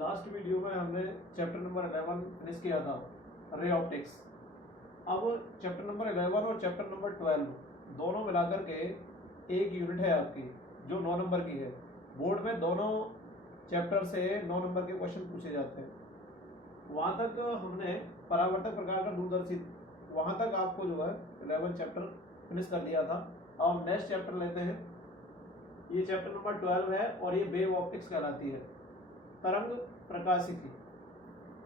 Last video में हमने chapter number 11 finish किया था, रे ऑप्टिक्स। अब चैप्टर नंबर 11 और चैप्टर नंबर 12 दोनों मिलाकर के एक यूनिट है आपकी, जो 9 नंबर की है। बोर्ड में दोनों चैप्टर से 9 नंबर के क्वेश्चन पूछे जाते हैं। वहाँ तक हमने परावर्तक प्रकार का दूरदर्शी, वहाँ तक आपको जो है 11 चैप्टर फिनिश कर दिया था। अब हम नेक्स्ट चैप्टर लेते हैं। ये चैप्टर नंबर 12 है और ये वेव ऑप्टिक्स कहलाती है, तरंग प्रकाशिकी।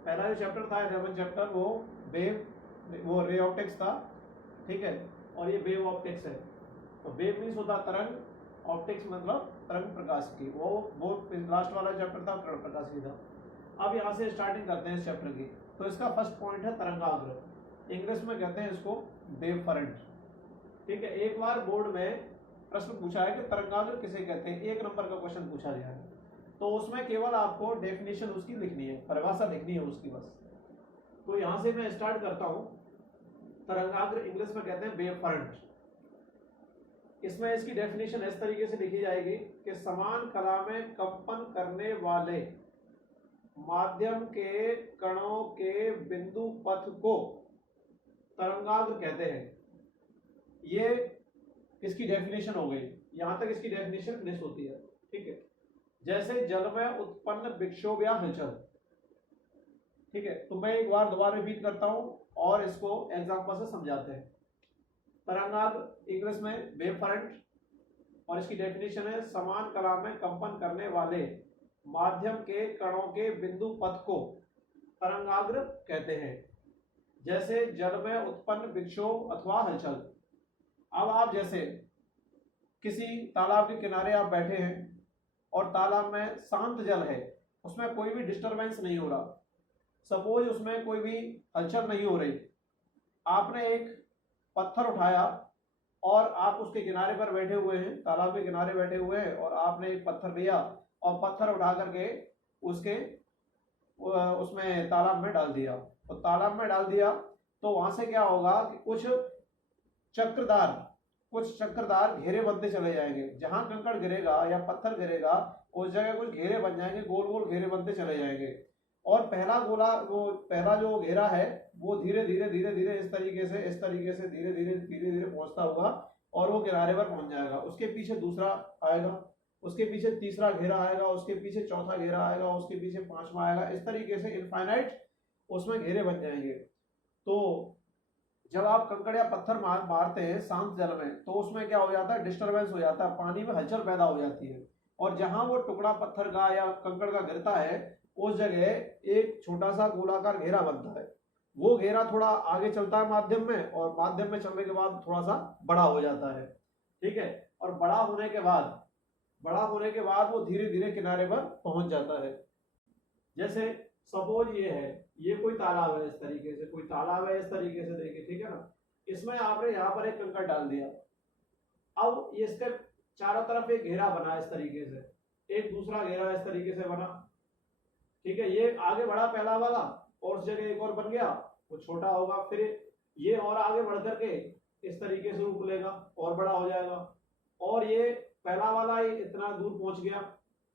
पहला जो चैप्टर था 11 चैप्टर वो रे ऑप्टिक्स था, ठीक है, और ये वेव ऑप्टिक्स है। तो वेव मीन्स होता तरंग, ऑप्टिक्स मतलब तरंग प्रकाशिकी। वो लास्ट वाला चैप्टर था, तरंग प्रकाशिकी था। अब यहाँ से स्टार्टिंग करते हैं इस चैप्टर की। तो इसका फर्स्ट पॉइंट है तरंगाग्र, इंग्लिश में कहते हैं इसको वेव फ्रंट, ठीक है। एक बार बोर्ड में प्रश्न पूछा है कि तरंगाग्र किसे कहते हैं, 1 नंबर का क्वेश्चन पूछा गया है। तो उसमें केवल आपको डेफिनेशन उसकी लिखनी है, परिभाषा लिखनी है उसकी बस। तो यहां से मैं स्टार्ट करता हूं। तरंगाग्र इंग्लिश में कहते हैं वेव फ्रंट। इसमें इसकी डेफिनेशन इस तरीके से लिखी जाएगी कि समान कला में कंपन करने वाले माध्यम के कणों के बिंदु पथ को तरंगाग्र कहते हैं। ये इसकी डेफिनेशन हो गई, यहां तक इसकी डेफिनेशन फिनिश होती है, ठीक है। जैसे जल में उत्पन्न विक्षोभ या हलचल, ठीक है। तो मैं एक बार दोबारा रिपीट करता हूं और इसको एग्जांपल से समझाते हैं। तरंगाग्र इंग्लिश में वेव फ्रंट, और इसकी डेफिनेशन है समान कला में कंपन करने वाले माध्यम के कणों के बिंदु पथ को तरंगाग्र कहते हैं, जैसे जल में उत्पन्न विक्षोभ अथवा हलचल। अब आप जैसे किसी तालाब के किनारे आप बैठे हैं और तालाब में शांत जल है, उसमें कोई भी डिस्टरबेंस नहीं हो रहा, सपोज उसमें कोई भी हलचल नहीं हो रही। आपने एक पत्थर उठाया और आप उसके किनारे पर बैठे हुए हैं, तालाब के किनारे बैठे हुए हैं, और आपने एक पत्थर लिया और पत्थर उठा करके उसमें तालाब में डाल दिया। तो तालाब में डाल दिया तो वहां से क्या होगा कि कुछ चक्रदार घेरे बनते चले जाएंगे। जहां कंकड़ गिरेगा या पत्थर गिरेगा उस जगह कुछ घेरे बन जाएंगे, गोल गोल घेरे बनते चले जाएंगे। और पहला जो घेरा है वो धीरे धीरे इस तरीके से धीरे धीरे पहुंचता होगा और वो किनारे पर पहुंच जाएगा। उसके पीछे दूसरा आएगा, उसके पीछे तीसरा घेरा आएगा, उसके पीछे चौथा घेरा आएगा, उसके पीछे पांचवा आएगा। इस तरीके से इनफाइनाइट उसमें घेरे बन जाएंगे। तो जब आप कंकड़ या पत्थर मारते हैं शांत जल में, तो उसमें क्या हो जाता है, डिस्टरबेंस हो जाता है, पानी में हलचल पैदा हो जाती है। और जहां वो टुकड़ा पत्थर का या कंकड़ का गिरता है उस जगह एक छोटा सा गोलाकार घेरा बनता है। वो घेरा थोड़ा आगे चलता है माध्यम में, और माध्यम में चलने के बाद थोड़ा सा बड़ा हो जाता है, ठीक है। और बड़ा होने के बाद वो धीरे धीरे किनारे पर पहुंच जाता है। जैसे सपोज ये कोई तालाब है, इस तरीके से कोई तालाब है, इस तरीके से देखिए, ठीक है ना। इसमें आपने यहाँ पर एक कंकड़ डाल दिया। अब ये इसके चारों तरफ एक घेरा बना इस तरीके से, एक दूसरा घेरा इस तरीके से बना, ठीक है। ये आगे बढ़ा पहला वाला, और उस जगह एक और बन गया, वो छोटा होगा, फिर ये और आगे बढ़ करके इस तरीके से रूप लेगा और बड़ा हो जाएगा, और ये पहला वाला इतना दूर पहुंच गया।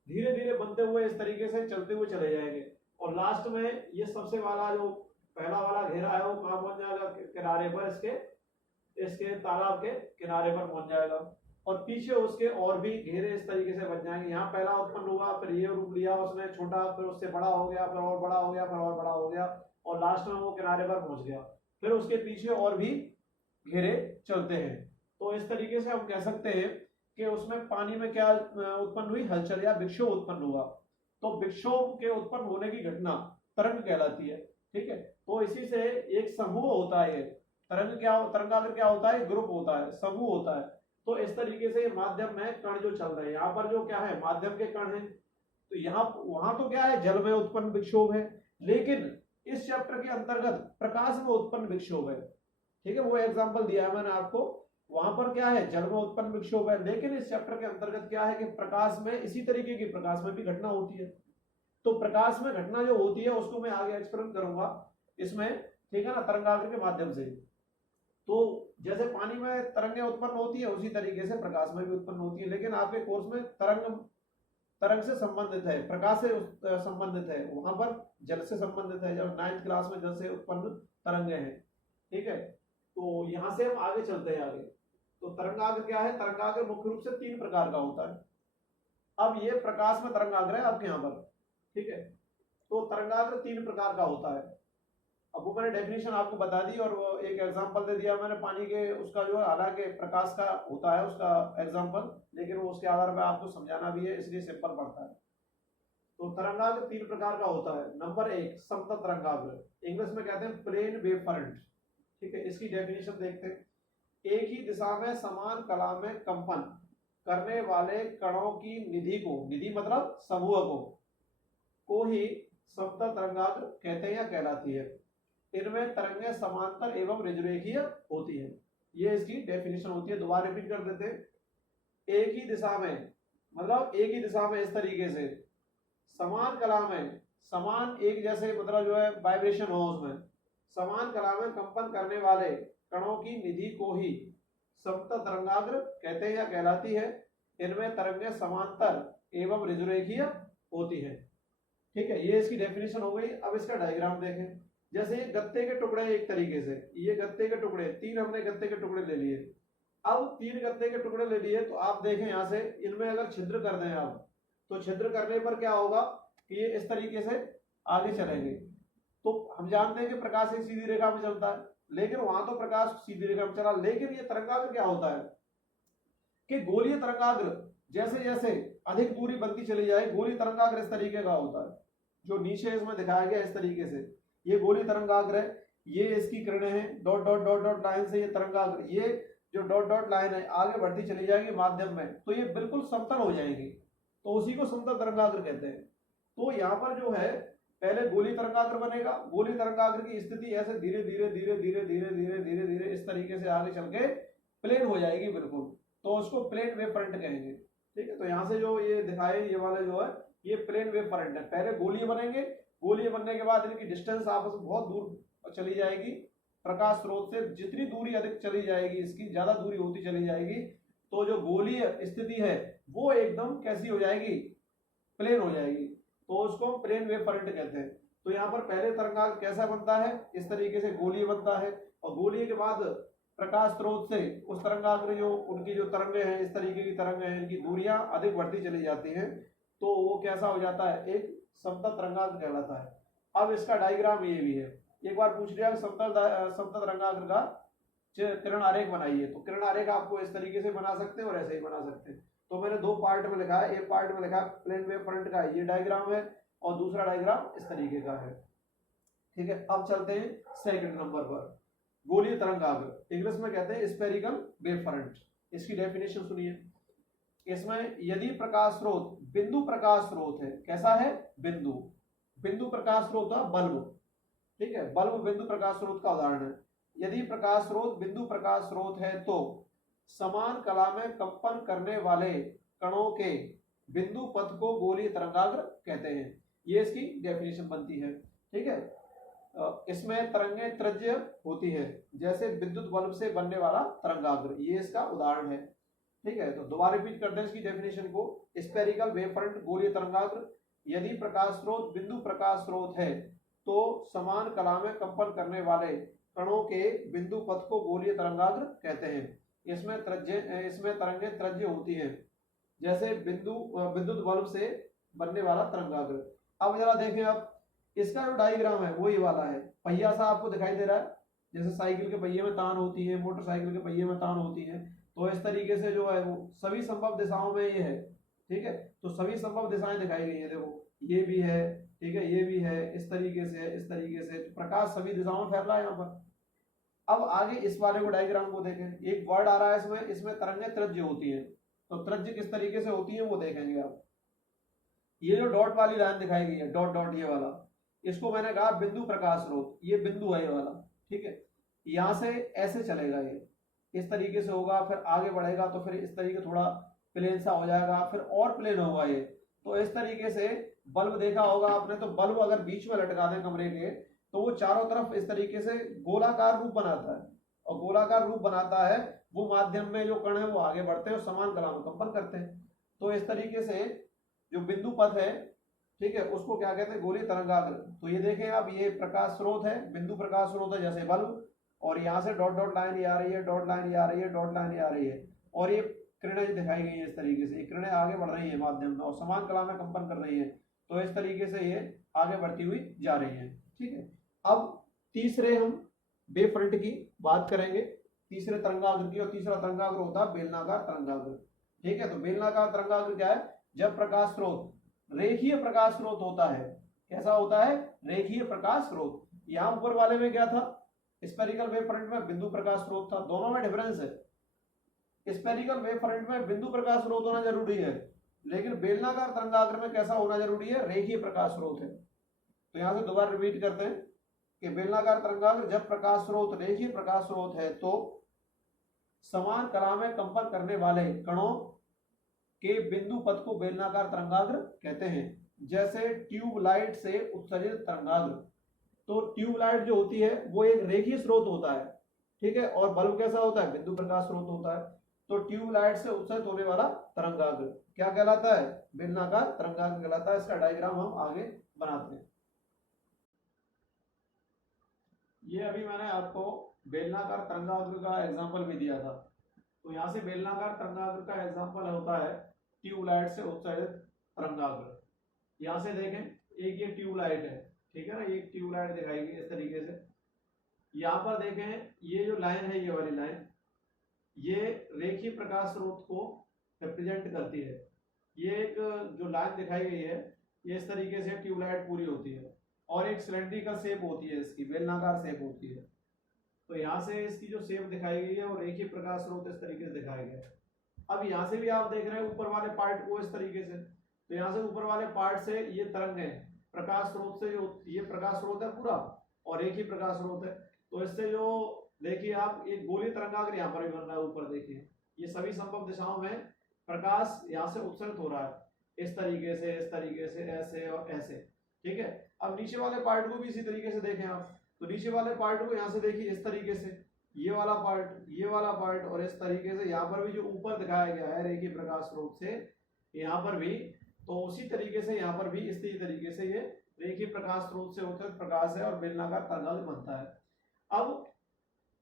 धीरे धीरे बनते हुए इस तरीके से चलते हुए चले जाएंगे, और लास्ट में ये सबसे वाला जो पहला वाला घेरा है वो कहां पहुंच जाएगा, किनारे पर, इसके तालाब के किनारे पर पहुंच जाएगा। और पीछे उसके और भी घेरे इस तरीके से बन जाएंगे। यहाँ पहला उत्पन्न हुआ, फिर ये रूप लिया उसने छोटा, फिर उससे बड़ा हो गया, फिर और बड़ा हो गया, फिर और बड़ा हो गया, और लास्ट में वो किनारे पर पहुंच गया। फिर उसके पीछे और भी घेरे चलते हैं। तो इस तरीके से हम कह सकते हैं कि उसमें पानी में क्या उत्पन्न हुई, हलचल या विक्षोभ उत्पन्न हुआ। तो विक्षोभ के उत्पन्न होने की घटना तरंग कहलाती है, ठीक है। तो इसी से एक समूह होता है। तरंगाग्र क्या होता है, ग्रुप होता है, समूह होता है। तो इस तरीके से माध्यम में कण जो चल रहे हैं, यहाँ पर जो क्या है, माध्यम के कण है। तो यहाँ वहां तो क्या है, जल में उत्पन्न विक्षोभ है, लेकिन इस चैप्टर के अंतर्गत प्रकाश में उत्पन्न विक्षोभ है, ठीक है। वो एग्जाम्पल दिया है मैंने आपको। वहां पर क्या है, जल में उत्पन्न विक्षोभ है, लेकिन इस चैप्टर के अंतर्गत क्या है कि प्रकाश में इसी तरीके की प्रकाश में भी घटना होती है। तो प्रकाश में घटना जो होती है उसको मैं आगे एक्सप्लेन करूंगा इसमें, ठीक है ना, तरंगाग्र के माध्यम से। तो जैसे पानी में तरंगें उत्पन्न होती है उसी तरीके से प्रकाश में भी उत्पन्न होती है। लेकिन आपके कोर्स में तरंग तरंग से संबंधित है, प्रकाश से संबंधित है, वहां पर जल से संबंधित है, जब 9th क्लास में जल से उत्पन्न तरंगे हैं। ठीक है, तो यहां से हम आगे चलते हैं आगे। तो तरंगाग्र क्या है? तरंगाग्र मुख्य रूप से 3 प्रकार का होता है। अब ये प्रकाश में तरंगाग्र है आपके यहाँ पर। ठीक है, तो तरंगाग्र 3 प्रकार का होता है। अब वो मैंने डेफिनेशन आपको बता दी और वो एक एग्जांपल दे दिया मैंने पानी के, उसका जो है हालांकि प्रकाश का होता है उसका एग्जांपल, लेकिन वो उसके आधार पर आपको समझाना भी है, इसलिए सिंपल पड़ता है। तो तरंगाग्र 3 प्रकार का होता है। नंबर 1 समतल तरंगाग्र, इंग्लिश में कहते हैं प्लेन वेव फ्रंट। ठीक है, इसकी डेफिनेशन देखते हैं। एक ही दिशा में समान कला में कंपन करने वाले कणों की निधि को, निधि मतलब समूह को ही समतल तरंगाग्र कहते हैं या कहलाती है। इनमें तरंगें समांतर एवं ऋजुरेखीय होती है। ये इसकी डेफिनेशन होती है। दोबारा रिपीट कर देते हैं। एक ही दिशा में मतलब एक ही दिशा में इस तरीके से समान कला में, समान एक जैसे मतलब जो है वाइब्रेशन हो उसमें, समान कला में कंपन करने वाले कणों की निधि को ही समतल तरंगाग्र कहते हैं या कहलाती है। इनमें तरंगें समांतर एवं ऋजुरेखीय होती है। ठीक है, ये इसकी डेफिनेशन हो गई। अब इसका डायग्राम देखें। जैसे ये गत्ते के टुकड़े एक तरीके से, ये गत्ते के टुकड़े 3 हमने गत्ते के टुकड़े ले लिए। अब 3 गत्ते के टुकड़े ले लिए तो आप देखें यहां से इनमें अगर छिद्र कर दें आप, तो छिद्र करने पर क्या होगा कि ये इस तरीके से आगे चलेंगे। तो हम जानते हैं कि प्रकाश एक सीधी रेखा में चलता है, लेकिन वहां तो प्रकाश सीधी रेखा में चला, लेकिन ये तरंगाग्र क्या होता है कि गोलीय तरंगाग्र जैसे जैसे अधिक दूरी बनती चली जाए, गोलीय तरंगाग्र इस तरीके का होता है जो नीचे इसमें दिखाया गया इस तरीके से। ये गोलीय तरंगाग्र है, ये इसकी किरणें हैं, dot dot dot dot line से ये तरंगाग्र, ये जो डॉट डॉट लाइन है आगे बढ़ती चली जाएगी माध्यम में, तो ये बिल्कुल समतल हो जाएंगी, तो उसी को समतल तरंगाग्र कहते हैं। तो यहाँ पर जो है पहले गोलीय तरंगाग्र बनेगा। गोलीय तरंगाग्र की स्थिति ऐसे धीरे धीरे धीरे धीरे धीरे धीरे धीरे धीरे इस तरीके से आगे चल के प्लेन हो जाएगी बिल्कुल, तो उसको प्लेन वेव फ्रंट कहेंगे। ठीक है, तो यहाँ से जो ये दिखाए ये वाले जो है ये प्लेन वेव फ्रंट है। पहले गोलीय बनेंगे, गोलीय बनने के बाद इनकी डिस्टेंस आपस में बहुत दूर चली जाएगी। प्रकाश स्रोत से जितनी दूरी अधिक चली जाएगी, इसकी ज्यादा दूरी होती चली जाएगी, तो जो गोलीय स्थिति है वो एकदम कैसी हो जाएगी? प्लेन हो जाएगी, तो उसको हम प्लेन वेव फ्रंट कहते हैं। तो यहाँ पर पहले तरंगाग्र कैसा बनता है? इस तरीके से गोलीय बनता है, और गोलीय के बाद प्रकाश स्रोत से उस तरंगाग्र जो उनकी जो तरंगे हैं, इस तरीके की तरंगे हैं, इनकी दूरियां अधिक बढ़ती चली जाती हैं, तो वो कैसा हो जाता है? एक समतल तरंगाग्र कहलाता है। अब इसका डायग्राम ये भी है। एक बार पूछ लिया समतल तरंगाग्र का किरण आरेख बनाइए, तो किरण आरेख आपको इस तरीके से बना सकते हैं और ऐसे ही बना सकते हैं। तो मैंने 2 पार्ट में लिखा है। एक पार्ट में लिखा प्लेन वेव फ्रंट का ये डायग्राम है, और दूसरा डायग्राम इस तरीके का है। ठीक है, अब चलते हैं सेकंड नंबर पर, गोलीय तरंगाग्र, इंग्लिश में कहते हैं स्फेरिकल वेव फ्रंट। इसकी डेफिनेशन सुनिए। इसमें यदि प्रकाश स्रोत बिंदु प्रकाश स्रोत है, कैसा है? बिंदु, बिंदु प्रकाश स्रोत है बल्ब। ठीक है, बल्ब बिंदु प्रकाश स्रोत का उदाहरण है। यदि प्रकाश स्रोत बिंदु प्रकाश स्रोत है तो समान कला में कंपन करने वाले कणों के बिंदु पथ को गोलीय तरंगाग्र कहते हैं। ये इसकी डेफिनेशन बनती है। ठीक है, इसमें तरंगें त्रिज्य होती है, जैसे विद्युत बल्ब से बनने वाला तरंगाग्र, ये इसका उदाहरण है। ठीक है, तो दोबारा रिपीट करते हैं इसकी डेफिनेशन को। स्फेरिकल वेव फ्रंट गोलीय तरंगाग्र, यदि प्रकाश स्रोत बिंदु प्रकाश स्रोत है तो समान कला में कंपन करने वाले कणों के बिंदु पथ को गोलीय तरंगाग्र कहते हैं। इसमें तरंगें त्रिज्य होती है, जैसे विद्युत बल्ब से बनने वाला तरंगाग्र। अब जरा देखें, अब इसका जो डायग्राम है वही वाला है। पहिया सा आपको दिखाई दे रहा है, जैसे साइकिल के पहिए में तान होती है, मोटरसाइकिल के पहिए में तान होती है, तो इस तरीके से जो है वो सभी संभव दिशाओं में ये है। ठीक है, तो सभी संभव दिशाएं दिखाई गई है। देखो ये भी है, ठीक है, ये भी है, इस तरीके से, इस तरीके से प्रकाश सभी दिशाओं में फैल रहा है यहाँ पर। अब आगे इस वाले को डायग्राम को देखें। एक वर्ड आ रहा है इसमें तरंगें त्रिज्य होती है, तो त्रिज्य किस तरीके से होती है वो देखेंगे आप। ये जो डॉट वाली लाइन दिखाई गई है, डॉट डॉट ये वाला, इसको मैंने कहा बिंदु प्रकाश स्रोत, ये बिंदु है ये वाला। ठीक है, यहां से ऐसे चलेगा, ये इस तरीके से होगा, फिर आगे बढ़ेगा तो फिर इस तरीके थोड़ा प्लेन सा हो जाएगा, फिर और प्लेन होगा ये। तो इस तरीके से बल्ब देखा होगा आपने, तो बल्ब अगर बीच में लटका दें कमरे के, तो वो चारों तरफ इस तरीके से गोलाकार रूप बनाता है, और गोलाकार रूप बनाता है वो माध्यम में जो कण है वो आगे बढ़ते हैं और समान कला में कंपन करते हैं। तो इस तरीके से जो बिंदु पथ है, ठीक है, उसको क्या कहते हैं, गोलीय तरंगाग्र। तो ये देखें अब, ये प्रकाश स्रोत है, बिंदु प्रकाश स्रोत है जैसे बल्ब, और यहाँ से डॉट डॉट लाइन ये आ रही है, डॉट लाइन ये आ रही है, डॉट लाइन ये आ रही है, और ये किरणें दिखाई गई है इस तरीके से, किरणें आगे बढ़ रही है माध्यम में और समान कला में कंपन कर रही है। तो इस तरीके से ये आगे बढ़ती हुई जा रही है। ठीक है, अब तीसरे हम वेव फ्रंट की बात करेंगे, तीसरे तरंगाग्र की, और तीसरा तरंगाग्र होता है बेलनाकार तरंगाग्र। ठीक है, तो बेलनाकार तरंगाग्र क्या है, जब प्रकाश स्रोत रेखीय प्रकाश स्रोत होता है, कैसा होता है, रेखीय प्रकाश स्रोत। यहां ऊपर वाले में क्या था, स्पेरिकल वेव फ्रंट में बिंदु प्रकाश स्रोत था, दोनों में डिफरेंस है। स्पेरिकल वेव फ्रंट में बिंदु प्रकाश स्रोत होना जरूरी है, लेकिन बेलनाकार तरंगाग्र में कैसा होना जरूरी है, रेखीय प्रकाश स्रोत है। तो यहां से दोबारा रिपीट करते हैं कि बेलनाकार तरंगाग्र जब प्रकाश स्रोत रेखीय प्रकाश स्रोत है तो समान कला में कंपन करने वाले कणों के बिंदु पथ को बेलनाकार तरंगाग्र कहते हैं। जैसे ट्यूबलाइट से उत्सर्जित तरंगाग्र, तो ट्यूबलाइट जो होती है वो एक रेखीय स्रोत होता है, ठीक है, और बल्ब कैसा होता है, बिंदु प्रकाश स्रोत होता है। तो ट्यूबलाइट से उत्सर्जित होने वाला तरंगाग्र क्या कहलाता है, बेलनाकार तरंगाग्र कहलाता है। इसका डायग्राम हम आगे बनाते हैं। ये अभी मैंने आपको बेलनाकार तरंगाग्र का एग्जांपल भी दिया था। तो यहाँ से बेलनाकार तरंगाग्र का एग्जांपल होता है ट्यूबलाइट से उत्सर्जित तरंगाग्र। यहाँ से देखें, एक ये ट्यूबलाइट है, ठीक है ना, एक ट्यूबलाइट दिखाई गई इस तरीके से। यहाँ पर देखें, ये जो लाइन है, ये वाली लाइन, ये रेखीय प्रकाश स्रोत को रिप्रेजेंट करती है। ये एक जो लाइन दिखाई गई है, ये इस तरीके से ट्यूबलाइट पूरी होती है, और एक सिलेंड्रिकल शेप होती है, इसकी बेलनाकार शेप होती है। तो यहाँ से इसकी जो शेप दिखाई गई है वो रेखीय प्रकाश स्रोत इस तरीके से दिखाया गया है। अब यहाँ से भी आप देख रहे हैं ऊपर वाले पार्ट को इस तरीके से, तो यहाँ से ऊपर वाले पार्ट से ये तरंग है, प्रकाश स्रोत से जो ये प्रकाश स्रोत है पूरा, और रेखीय प्रकाश स्रोत है, तो इससे जो देखिए आप एक गोलीय तरंगाग्र यहाँ पर भी बन रहा है। ऊपर देखिए, ये सभी संभव दिशाओं में प्रकाश यहाँ से उत्सर्जित हो रहा है, इस तरीके से, इस तरीके से, ऐसे और ऐसे। ठीक है, अब नीचे वाले पार्ट को भी इसी तरीके से देखें आप, तो नीचे वाले पार्ट को यहाँ से देखिए इस तरीके से, ये वाला पार्ट, ये वाला पार्ट, और इस तरीके से यहाँ पर भी जो ऊपर दिखाया गया है रेखीय प्रकाश स्रोत से, यहाँ पर भी, तो उसी तरीके से यहाँ पर भी इसी तरीके से ये रेखीय प्रकाश स्रोत से उत्सर्जित प्रकाश है और बेलनाकार तरंगाग्र बनता है। अब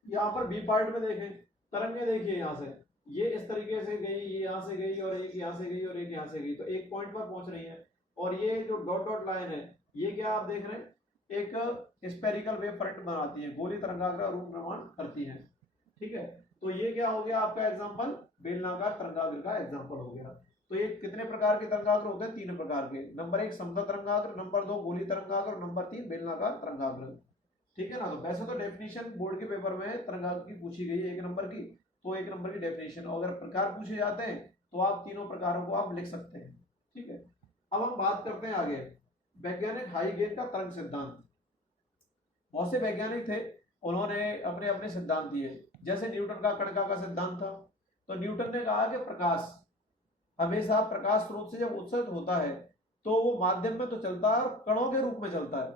यहाँ पर बी पार्ट में देखें, तरंगे देखिए यहाँ से, ये इस तरीके से गई, ये यहाँ से गई, और एक यहाँ से गई, और एक यहाँ से गई, तो एक पॉइंट पर पहुंच रही है। और ये जो डॉट डॉट लाइन है, ये क्या आप देख रहे हैं, एक स्पेरिकल वेव फ्रंट बनाती है, गोली तरंगाग्र रूप निर्माण करती है। ठीक है, तो ये क्या हो गया आपका एग्जांपल, बेलनाकार तरंगाग्र का एग्जांपल हो गया। तो ये कितने प्रकार के तरंगाग्र होते हैं, 3 प्रकार के। नंबर 1 समतल तरंगाग्र, नंबर 2 गोली तरंगाग्र, नंबर 3 बेलनाकार तरंगाग्र। ठीक है ना। तो वैसे तो डेफिनेशन बोर्ड के पेपर में तरंगाग्र की पूछी गई है 1 नंबर की, तो 1 नंबर की डेफिनेशन, अगर प्रकार पूछे जाते हैं तो आप तीनों प्रकारों को आप लिख सकते हैं। ठीक है, अब हम बात करते हैं आगे वैज्ञानिक हाइगेन का तरंग सिद्धांत। बहुत से वैज्ञानिक थे, उन्होंने अपने अपने सिद्धांत दिए। जैसे न्यूटन का कणिका का सिद्धांत था, तो न्यूटन ने कहा कि प्रकाश हमेशा प्रकाश स्रोत से जब उत्सर्जित होता है तो वो माध्यम में तो चलता है और कणों के रूप में चलता है।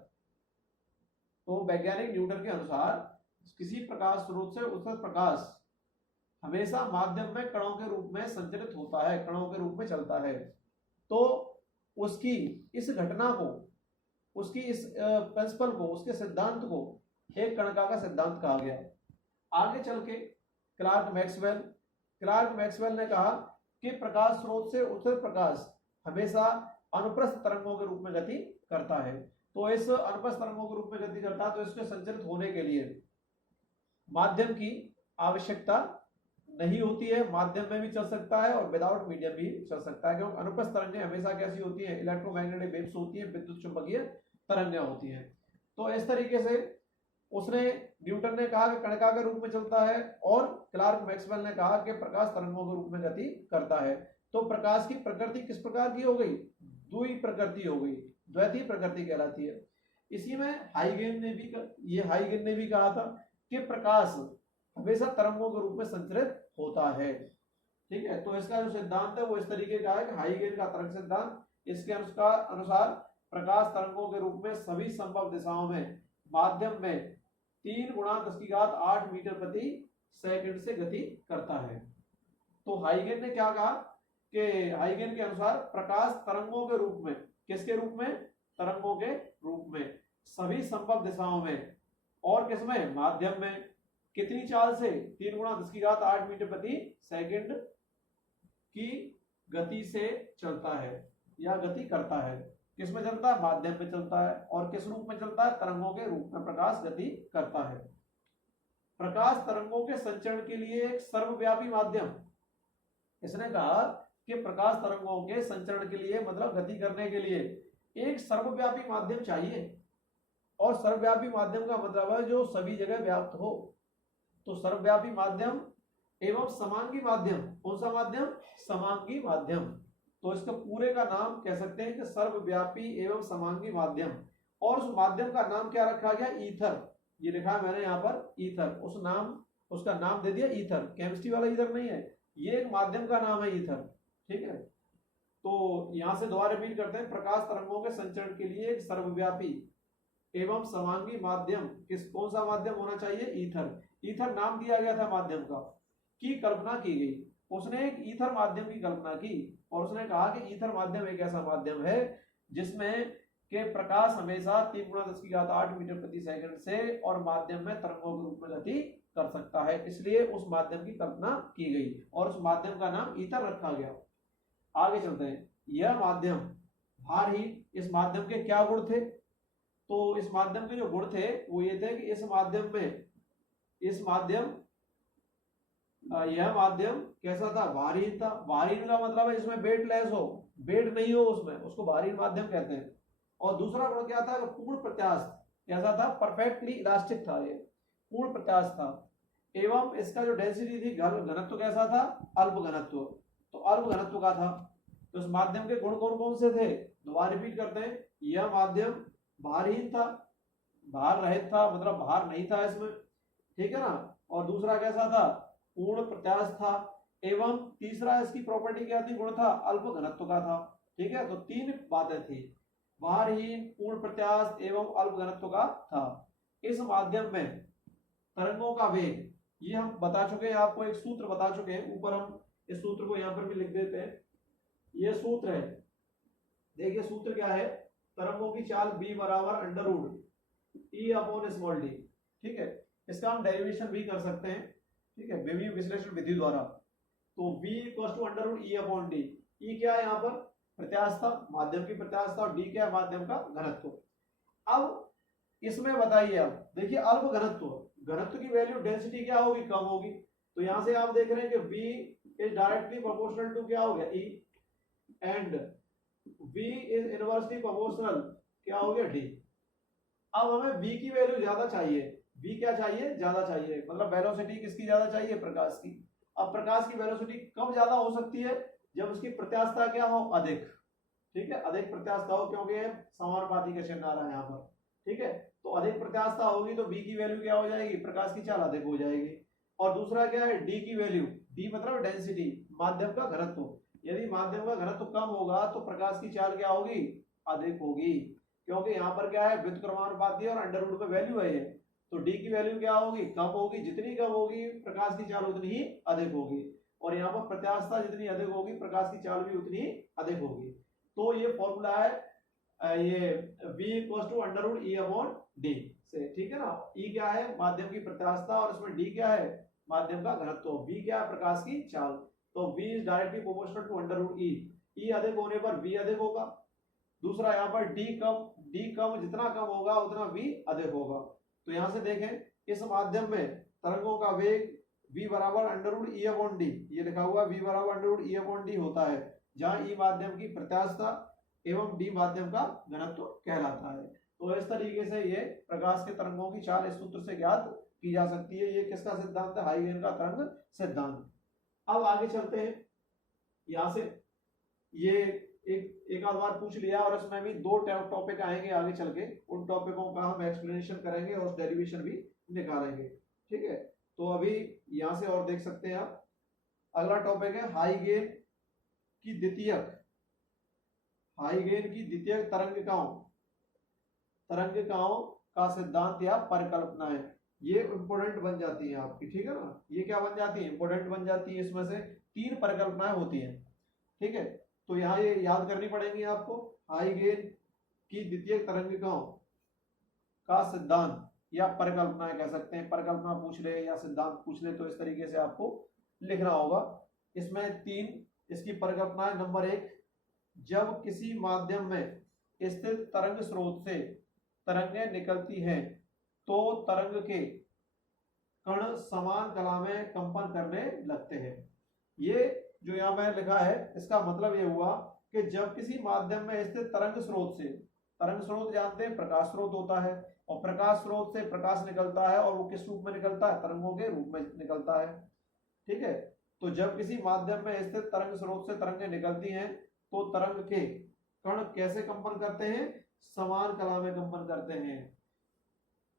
तो वैज्ञानिक न्यूटन के अनुसार किसी प्रकाश स्रोत से उत्सर्जित प्रकाश हमेशा माध्यम में कणों के रूप में संचरित होता है, कणों के रूप में चलता है। तो उसकी इस घटना को, उसकी इस प्रिंसिपल को, उसके सिद्धांत को एक कणिका का सिद्धांत कहा गया। आगे चल के क्लार्क मैक्सवेल ने कहा कि प्रकाश स्रोत से उत्सर्जित प्रकाश हमेशा अनुप्रस्थ तरंगों के रूप में गति करता है। तो इस अनुप्रस्थ तरंगों के रूप में गति करता है, तो इसके संचरित होने के लिए माध्यम की आवश्यकता नहीं होती है। माध्यम में भी चल सकता है और विदाउट मीडियम भी चल सकता है, क्योंकि अनुप्रस्थ तरंगें हमेशा कैसी होती हैं, इलेक्ट्रोमैग्नेटिक वेव्स होती हैं, विद्युत चुंबकीय तरंगें होती हैं। तो इस तरीके से उसने, न्यूटन ने कहा कि कणिका के रूप में चलता है, और क्लार्क मैक्सवेल ने कहा कि प्रकाश तरंगों के रूप में गति करता है। तो प्रकाश की प्रकृति किस प्रकार की हो गई, द्वि प्रकृति हो गई, द्वैतीय प्रकृति कहलाती है। इसी में हाइगेन ने भी कहा था कि प्रकाश हमेशा तरंगों के रूप में संचरित होता है। ठीक है, तो इसका जो सिद्धांत है वो इस तरीके का है कि हाइगेन का तरंग सिद्धांत, इसके अनुसार प्रकाश तरंगों के रूप में सभी संभव दिशाओं में माध्यम में 3 × 10⁸ मीटर प्रति सेकंड से गति करता है। तो हाइगेन ने क्या कहा के हाइगेन के अनुसार प्रकाश तरंगों के रूप में, किसके रूप में, तरंगों के रूप में सभी संभव दिशाओं में और किसमें, माध्यम में, कितनी चाल से, 3 गुणा 10⁸ मीटर प्रति सेकंड की गति से चलता है या गति करता है। किसमें चलता है, माध्यम में चलता है। और किस रूप में चलता है, तरंगों के रूप में प्रकाश गति करता है। प्रकाश तरंगों के संचरण के लिए एक सर्वव्यापी माध्यम, इसने कहा कि प्रकाश तरंगों के संचरण के लिए मतलब गति करने के लिए एक सर्वव्यापी माध्यम चाहिए। और सर्वव्यापी माध्यम का मतलब है जो सभी जगह व्याप्त हो। तो सर्वव्यापी माध्यम एवं समांगी माध्यम, कौन सा माध्यम, समांगी माध्यम। तो इसका पूरे का नाम कह सकते हैं कि सर्वव्यापी एवं समांगी माध्यम। और उस माध्यम का नाम क्या रखा गया, ईथर। ये लिखा है मैंने यहाँ पर ईथर, उसका नाम दे दिया ईथर। केमिस्ट्री वाला ईथर नहीं है, ये एक माध्यम का नाम है ईथर, ठीक है। तो यहां से दोबारा रिपीट करते हैं, प्रकाश तरंगों के संचरण के लिए एक सर्वव्यापी एवं समांगी माध्यम, कौन सा माध्यम होना चाहिए, ईथर। ईथर नाम दिया गया था माध्यम का, की कल्पना की गई। उसने एक ईथर माध्यम की कल्पना की और उसने कहा कि ईथर माध्यम एक ऐसा माध्यम है जिसमें के प्रकाश हमेशा 3 गुणा 10⁸ मीटर प्रति सेकंड से और माध्यम में तरंगों के रूप में गति कर सकता है। इसलिए उस माध्यम की कल्पना की गई और उस माध्यम का नाम ईथर रखा गया। आगे चलते हैं। यह माध्यम भार ही, इस माध्यम के क्या गुण थे, तो इस माध्यम के जो गुण थे वो ये थे कि यह माध्यम कैसा था, भारीन था। भारीन का मतलब है इसमें वेट लेस हो, वेट नहीं हो उसमें, उसको भारीन माध्यम कहते हैं। और दूसरा गुण क्या था, पूर्ण प्रत्यास्थ, कैसा था, परफेक्टली इलास्टिक था, ये पूर्ण प्रत्यास्थ था। एवं इसका जो डेंसिटी थी, घनत्व कैसा था, अल्प घनत्व, तो अल्प घनत्व का था। तो इस माध्यम के गुण कौन कौन से थे, दोबारा रिपीट करते हैं। यह माध्यम भारहीन था, भार रहित था, मतलब भार नहीं था इसमें, ठीक है ना। और दूसरा कैसा था, पूर्ण प्रत्यास्थ था। एवं तीसरा इसकी प्रॉपर्टी क्या थी, गुण था, अल्प घनत्व का था, ठीक है। तो 3 बातें थी, भारहीन, पूर्ण प्रत्यास्थ एवं अल्प घनत्व का था। इस माध्यम में तरंगों का वेग, ये हम बता चुके हैं, आपको एक सूत्र बता चुके हैं, ऊपर हम इस सूत्र को यहां पर भी लिख देते हैं। ये सूत्र है, देखिए सूत्र क्या है, तरंगों की चाल b बराबर √E/d, ठीक है। इसका हम डेरिवेशन भी कर सकते हैं, ठीक है, विमीय विश्लेषण विधि द्वारा। तो v √E/d, E क्या है यहाँ पर, प्रत्यास्थता, माध्यम की प्रत्यास्थता, और d क्या है, माध्यम का घनत्व। अब इसमें बताइए, आप देखिए अल्प घनत्व की वैल्यू डेंसिटी क्या होगी, कम होगी। तो यहां से आप देख रहे हैं कि v is directly proportional to क्या हो गया, E, and v is inversely proportional क्या हो गया, d। अब हमें v की वैल्यू ज्यादा चाहिए, v क्या चाहिए, ज्यादा चाहिए, मतलब वेलोसिटी किसकी ज्यादा चाहिए, प्रकाश की। अब प्रकाश की वेलोसिटी कब ज्यादा हो सकती है, जब उसकी प्रत्यास्थता क्या हो, अधिक, ठीक है, अधिक प्रत्यास्थता हो, क्योंकि समानुपाती का चिन्ह आ रहा है यहाँ पर, ठीक है। तो अधिक प्रत्यास्थता होगी तो b की वैल्यू क्या हो जाएगी, प्रकाश की चाल अधिक हो जाएगी। और दूसरा क्या है, d की वैल्यू, d मतलब डेंसिटी, माध्यम का घनत्व। यदि माध्यम का घनत्व कम होगा तो प्रकाश की चाल क्या होगी, अधिक होगी, क्योंकि यहाँ पर क्या है, व्युत्क्रमानुपाती और अंडर रूट में वैल्यू है ये। तो d की वैल्यू क्या होगी, कम होगी, जितनी कम होगी प्रकाश की चाल उतनी ही अधिक होगी। और यहाँ पर प्रत्यास्थता जितनी अधिक होगी प्रकाश की चाल भी उतनी अधिक होगी। तो ये फॉर्मूला है ये v = √E/d से, ठीक है ना। E क्या है, माध्यम की प्रत्यास्थता, और इसमें d क्या है, माध्यम का घनत्व, v क्या है, प्रकाश की चाल। तो v is directly proportional to √E, E अधिक होने पर v अधिक होगा। दूसरा यहाँ पर d कम, जितना कम होगा उतना v अधिक होगा। तो यहां से देखें, इस माध्यम में तरंगों का वेग v बराबर √E/d, ये लिखा हुआ v बराबर √E/d होता है, जहां E माध्यम की प्रत्यास्थता एवं d माध्यम का घनत्व कहलाता है। तो इस तरीके से ये प्रकाश के तरंगों की चाल इस सूत्र से ज्ञात की जा सकती है। ये किसका सिद्धांत है, हाइगेन का तरंग सिद्धांत। अब आगे चलते हैं, यहां से ये एक आध बार पूछ लिया, और इसमें भी 2 टॉपिक आएंगे आगे चल के, उन टॉपिकों का हम एक्सप्लेनेशन करेंगे और डेरिवेशन भी निकालेंगे, ठीक है। तो अभी यहां से और देख सकते हैं आप, अगला टॉपिक है हाइगेन की द्वितीयक तरंगिकाओं का सिद्धांत या परिकल्पनाएं, ये इंपोर्टेंट बन जाती है आपकी, ठीक है ना। ये क्या बन जाती है, इंपोर्टेंट बन जाती है। इसमें से 3 परिकल्पनाएं होती हैं, ठीक है, तो यहाँ ये याद करनी पड़ेगी आपको। हाई गेन की द्वितीयक तरंगिकाओं का सिद्धांत या परिकल्पना कह सकते हैं, परिकल्पना पूछ ले या सिद्धांत पूछ ले तो इस तरीके से आपको लिखना होगा। इसमें 3 इसकी परिकल्पना। नंबर 1, जब किसी माध्यम में स्थित तरंग स्रोत से तरंगें निकलती हैं तो तरंग के कण समान कला में कंपन करने लगते हैं। ये जो यहाँ मैंने लिखा है इसका मतलब ये हुआ कि जब किसी माध्यम में स्थित तरंग स्रोत से, तरंग स्रोत जानते हैं प्रकाश स्रोत होता है, और प्रकाश स्रोत से प्रकाश निकलता है और वो किस रूप में निकलता है, तरंगों के रूप में निकलता है। ठीक है, तो जब किसी माध्यम में स्थित तरंग स्रोत से तरंगें निकलती हैं तो तरंग के कण कैसे कंपन करते हैं, समान कला में कंपन करते हैं,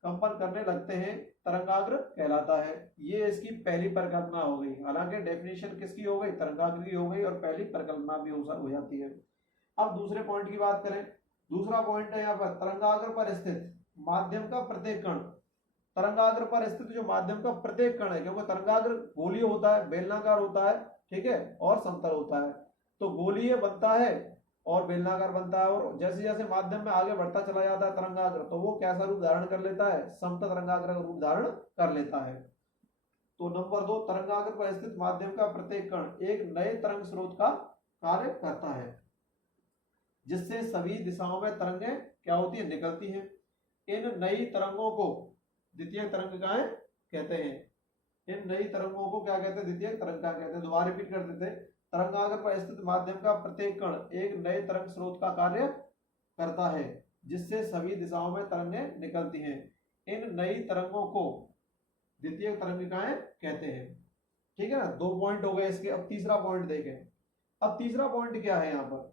कंपन करने लगते हैं, तरंगाग्र कहलाता है। ये इसकी पहली परिकल्पना हो गई। हालांकि डेफिनेशन किसकी हो गई, तरंगाग्र की हो गई, और पहली परिकल्पना भी हो जाती है। अब दूसरे पॉइंट की बात करें। दूसरा पॉइंट है यहाँ पर, तरंगाग्र पर स्थित माध्यम का प्रत्येक कण, तरंगाग्र पर स्थित जो माध्यम का प्रत्येक कण है, क्योंकि तरंगाग्र गोलीय होता है, बेलनाकार होता है, ठीक है, और समतल होता है। तो गोलीय बनता है और बेलनाकार बनता है, और जैसे जैसे माध्यम में आगे बढ़ता चला जाता है तरंगाग्र, तो वो कैसा रूप धारण कर लेता है, समतल तरंगाग्र का रूप धारण कर लेता है। तो नंबर 2, तरंगाग्र पर स्थित माध्यम का प्रत्येक कण एक नए तरंग स्रोत का कार्य करता है, जिससे सभी दिशाओं में तरंगें क्या होती है, निकलती हैं। इन नई तरंगों को द्वितीय तरंगिकाएं कहते हैं। इन नई तरंगों को क्या कहते हैं, द्वितीय तरंगिका कहते हैं। दोबारा रिपीट कर देते हैं। तरंगाग्र पर स्थित माध्यम का प्रत्येक कण एक नए तरंग स्रोत का कार्य करता है, जिससे सभी दिशाओं में तरंगें निकलती हैं। इन नई तरंगों को द्वितीय तरंगिकाएं कहते हैं। ठीक है ना, 2 पॉइंट हो गए इसके। अब तीसरा पॉइंट देखें। अब तीसरा पॉइंट क्या है यहाँ पर,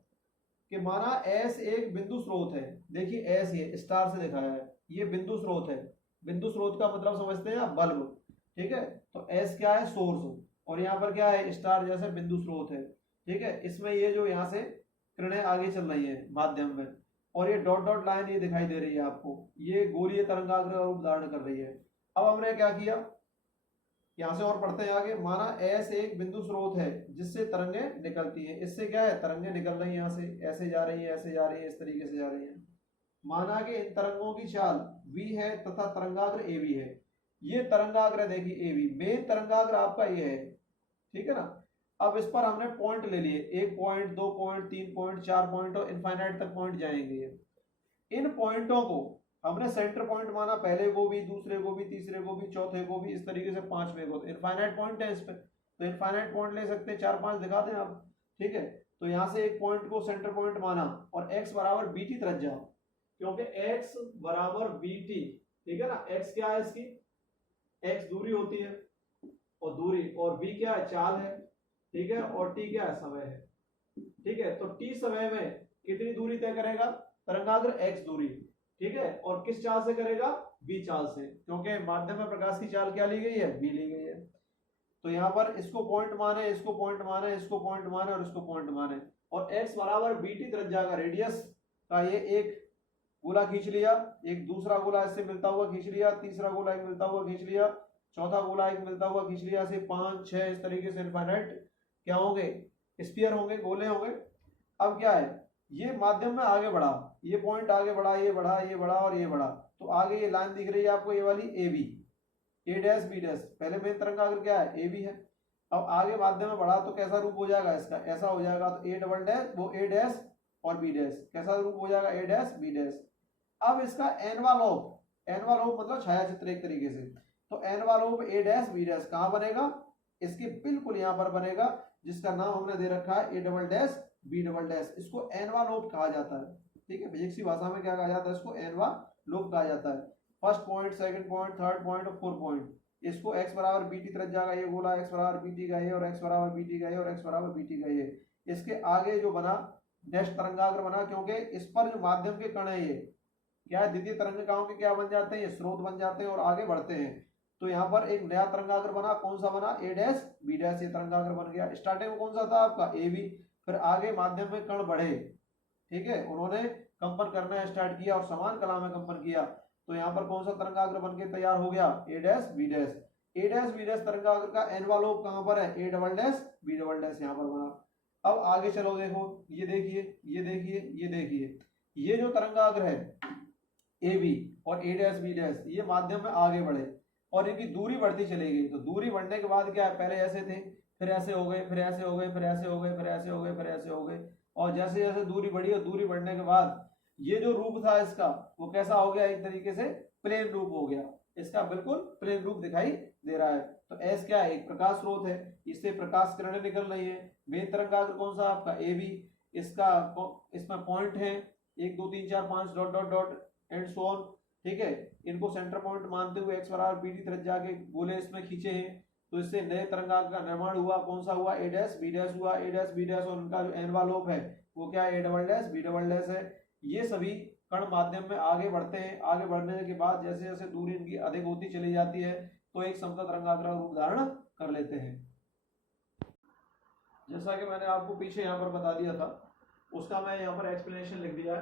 कि माना एस एक बिंदु स्रोत है। देखिए एस ये स्टार से दिखाया है, ये बिंदु स्रोत है। बिंदु स्रोत का मतलब समझते हैं आप, बल्ब। ठीक है, तो एस क्या है, सोर्स, और यहाँ पर क्या है, स्टार जैसे बिंदु स्रोत है। ठीक है, इसमें ये जो यहाँ से किरणें आगे चल रही है माध्यम में, और ये डॉट डॉट लाइन ये दिखाई दे रही है आपको, ये गोलीय तरंगाग्र का रूप धारण कर रही है। अब हमने क्या किया, यहां से और पढ़ते हैं आगे। माना एस एक बिंदु स्रोत है जिससे तरंगें निकलती हैं। इससे क्या है, तरंगें निकल रही हैं, यहाँ से ऐसे जा रही है, ऐसे जा रही है, इस तरीके से जा रही है। माना कि इन तरंगों की चाल v है तथा तरंगाग्र ab है। ये तरंगाग्र देखिए ab, मेन तरंगाग्र आपका ये है। ठीक है ना, अब इस पर हमने पॉइंट ले लिए, 1 पॉइंट, 2 पॉइंट, 3 पॉइंट, 4 पॉइंट, और इनफाइनाइट तक पॉइंट जाएंगे। इन पॉइंटों को हमने सेंटर पॉइंट माना, पहले को भी, दूसरे को भी, तीसरे को भी, चौथे को भी, इस तरीके से 5वें को। इनफाइनाइट पॉइंट है इस पे, तो इनफाइनाइट पॉइंट ले सकते हैं, 4-5 दिखा दें आप। ठीक है, तो यहां से एक पॉइंट को सेंटर पॉइंट माना, और x बराबर bt त्रिज्या, क्योंकि x बराबर bt, ठीक है ना, x क्या है इसकी, x दूरी होती है, और दूरी, और b क्या है, चाल है। ठीक है, और t क्या है, समय है। ठीक है, तो t समय में कितनी दूरी तय करेगा, तरंगाग्र x दूरी। ठीक है, और किस चाल से करेगा, v चाल से, क्योंकि माध्यम में प्रकाश की चाल क्या ली गई है, v ली गई है। तो यहाँ पर इसको पॉइंट माने, इसको पॉइंट माने, इसको पॉइंट माने, और इसको पॉइंट माने, और x बराबर bt त्रिज्या का, रेडियस का ये एक गोला खींच लिया, एक दूसरा गोला इससे मिलता हुआ खींच लिया, तीसरा गोला एक मिलता हुआ खींच लिया, चौथा गोला एक मिलता हुआ खींच लिया, से 5, 6 इस तरीके से इनफाइनाइट क्या होंगे, स्फीयर होंगे, गोले होंगे। अब क्या है, ये माध्यम में आगे बढ़ा, ये पॉइंट आगे बढ़ा, ये बढ़ा, ये बढ़ा, और ये बढ़ा, तो आगे ये लाइन दिख रही है आपको, ये वाली A B, A dash B dash, पहले मेन तरंगाग्र क्या है, ए बी है। अब आगे माध्यम में बढ़ा तो कैसा रूप हो जाएगा इसका, ऐसा हो जाएगा, तो ए डबल डैश, वो ए डैश और बी डैश, कैसा रूप हो जाएगा, ए डैश बी डैश। अब इसका एनवालोप, एनवालोप मतलब छायाचित्र एक तरीके से, तो एनवालोप ए डैश बी डैश कहां बनेगा, इसके बिल्कुल यहां पर बनेगा, जिसका नाम हमने दे रखा है A double dash B double dash. इसको एनवालोप कहा जाता है। ठीक है, फिजिक्स की भाषा में क्या कहा जाता है, इसको एनवालोप कहा जाता है। First point, second point, third point और फोर्थ पॉइंट, इसको x बराबर bt त्रिज्या का ये गोला, x बराबर bt का ये, और x बराबर bt का ये, और x बराबर bt का ये। इसके आगे जो बना नेक्स्ट तरंगाग्र बना, क्योंकि इस पर जो माध्यम के कण है, ये क्या है, द्वितीय तरंगिकाओं के क्या बन जाते हैं, ये स्रोत बन जाते हैं और आगे बढ़ते हैं। तो यहाँ पर एक नया तरंगाग्र बना, कौन सा बना, ए डैश बी डैश, ये तरंगाग्र बन गया। स्टार्टिंग में कौन सा था आपका, ए बी, फिर आगे माध्यम में कण बढ़े, ठीक है, उन्होंने कंपन करना स्टार्ट किया और समान कला में कंपन किया, तो यहाँ पर कौन सा तरंगाग्र बन के तैयार हो गया, A dash B dash. A dash B dash तरंगाग्र का एनवालोप कहां पर है, A double dash B double dash यहाँ पर बना। अब आगे चलो, देखो ये देखिए, ये देखिए, ये देखिए, ये जो तरंगाग्र है ए बी और ए डैश बी डैश, ये माध्यम में आगे बढ़े और इनकी दूरी बढ़ती चलेगी। तो दूरी बढ़ने के बाद क्या है, पहले ऐसे थे, फिर ऐसे हो गए, फिर ऐसे हो गए, फिर ऐसे हो गए, फिर ऐसे हो गए, फिर ऐसे हो गए, और जैसे जैसे दूरी बढ़ी और दूरी बढ़ने के बाद ये जो रूप था इसका वो कैसा हो गया, एक तरीके से प्लेन रूप हो गया, इसका बिल्कुल प्लेन रूप दिखाई दे रहा है। तो एस क्या है, एक प्रकाश स्रोत है, इससे प्रकाश किरणें निकल रही है। मेन तरंगाग्र कौन सा आपका, ए बी, इसका इसमें पॉइंट है 1 2 3 4 5 dot dot dot and so on, ठीक है। इनको सेंटर पॉइंट मानते हुए एक्स बराबर बी डी त्रिज्या के गोले इसमें खींचे हैं। तो इससे नए तरंगाग्र का निर्माण हुआ, कौन सा हुआ, ए डैश बी डैश हुआ, ए डैश बी डैश, और उनका जो एनवालोप है वो क्या है, A double dash B double dash है। ये सभी कण माध्यम में आगे बढ़ते हैं, आगे बढ़ने के बाद जैसे जैसे दूरी इनकी अधिक होती चली जाती है तो एक समतल तरंगाग्र का रूप धारण कर लेते हैं। जैसा कि मैंने आपको पीछे यहाँ पर बता दिया था, उसका मैं यहाँ पर एक्सप्लेनेशन लिख दिया है,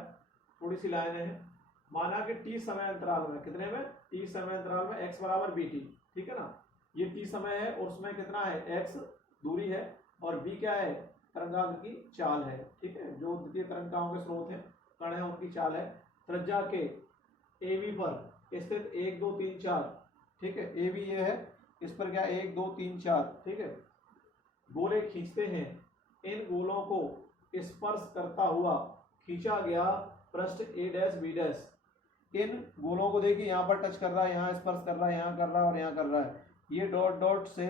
थोड़ी सी लाइनें हैं। माना कि टी समय अंतराल में, कितने में, टी समय अंतराल में एक्स बराबर बी टी, ठीक है ना, ये टी समय है और उसमें कितना है, एक्स दूरी है, और बी क्या है, तरंगाग्र की चाल है, ठीक है, जो द्वितीय तरंगाओं के स्रोत हैं, कण है, उनकी चाल है। त्रिज्या के ए बी पर स्थित 1 2 3 4, ठीक है, ए बी ये है, इस पर क्या 1 2 3 4, ठीक है, गोले खींचते हैं। इन गोलों को स्पर्श करता हुआ खींचा गया पृष्ठ ए डैश बी डैश, इन गोलों को देखिए यहाँ पर टच कर रहा है, यहाँ स्पर्श कर रहा है, यहाँ कर रहा है और यहाँ कर रहा है, ये डॉट डॉट से,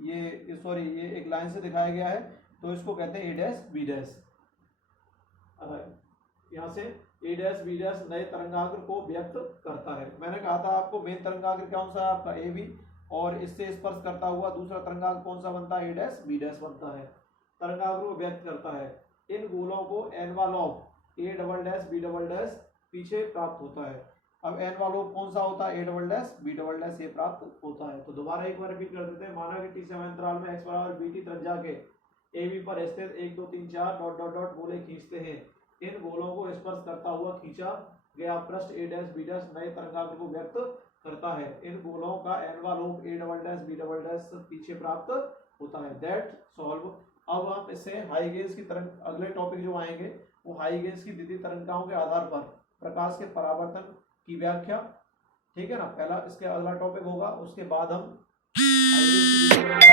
ये सॉरी, ये एक लाइन से दिखाया गया है, तो इसको कहते हैं ए डैश बी डैश। यहाँ से ए डैश बी डैश नए तरंगाग्र को व्यक्त करता है। मैंने कहा था आपको मेन तरंगाग्र कौन सा है आपका, ए बी, और इससे स्पर्श करता हुआ दूसरा तरंगाग्र कौन सा बनता है, ए डैश बी डैश बनता है, तरंगाग्र को व्यक्त करता है। इन गोलों को envelope A double dash B double dash पीछे प्राप्त होता है। अब एनवालोप कौन सा होता है, A double dash B double dash ये प्राप्त होता है। तो दोबारा एक बार रिपीट कर देते हैं। माना कि टी समय अंतराल में एक्स बराबर बी टी त्रिज्या के ए बी पर स्थित 1 2 3 4 डॉट डॉट डॉट गोले खींचते हैं। इन गोलों को स्पर्श करता हुआ खींचा गया पृष्ठ ए डैश बी डैश नए तरंगाग्र को व्यक्त करता है। इन गोलों का envelope A double dash B double dash पीछे प्राप्त होता है। That solve. अब हम इससे हाइगेंस की तरंग, अगले टॉपिक जो आएंगे वो हाइगेंस की द्वितीय तरंगाओं के आधार पर प्रकाश के परावर्तन की व्याख्या, ठीक है ना, पहला इसके अगला टॉपिक होगा। उसके बाद हम हाइगेंस की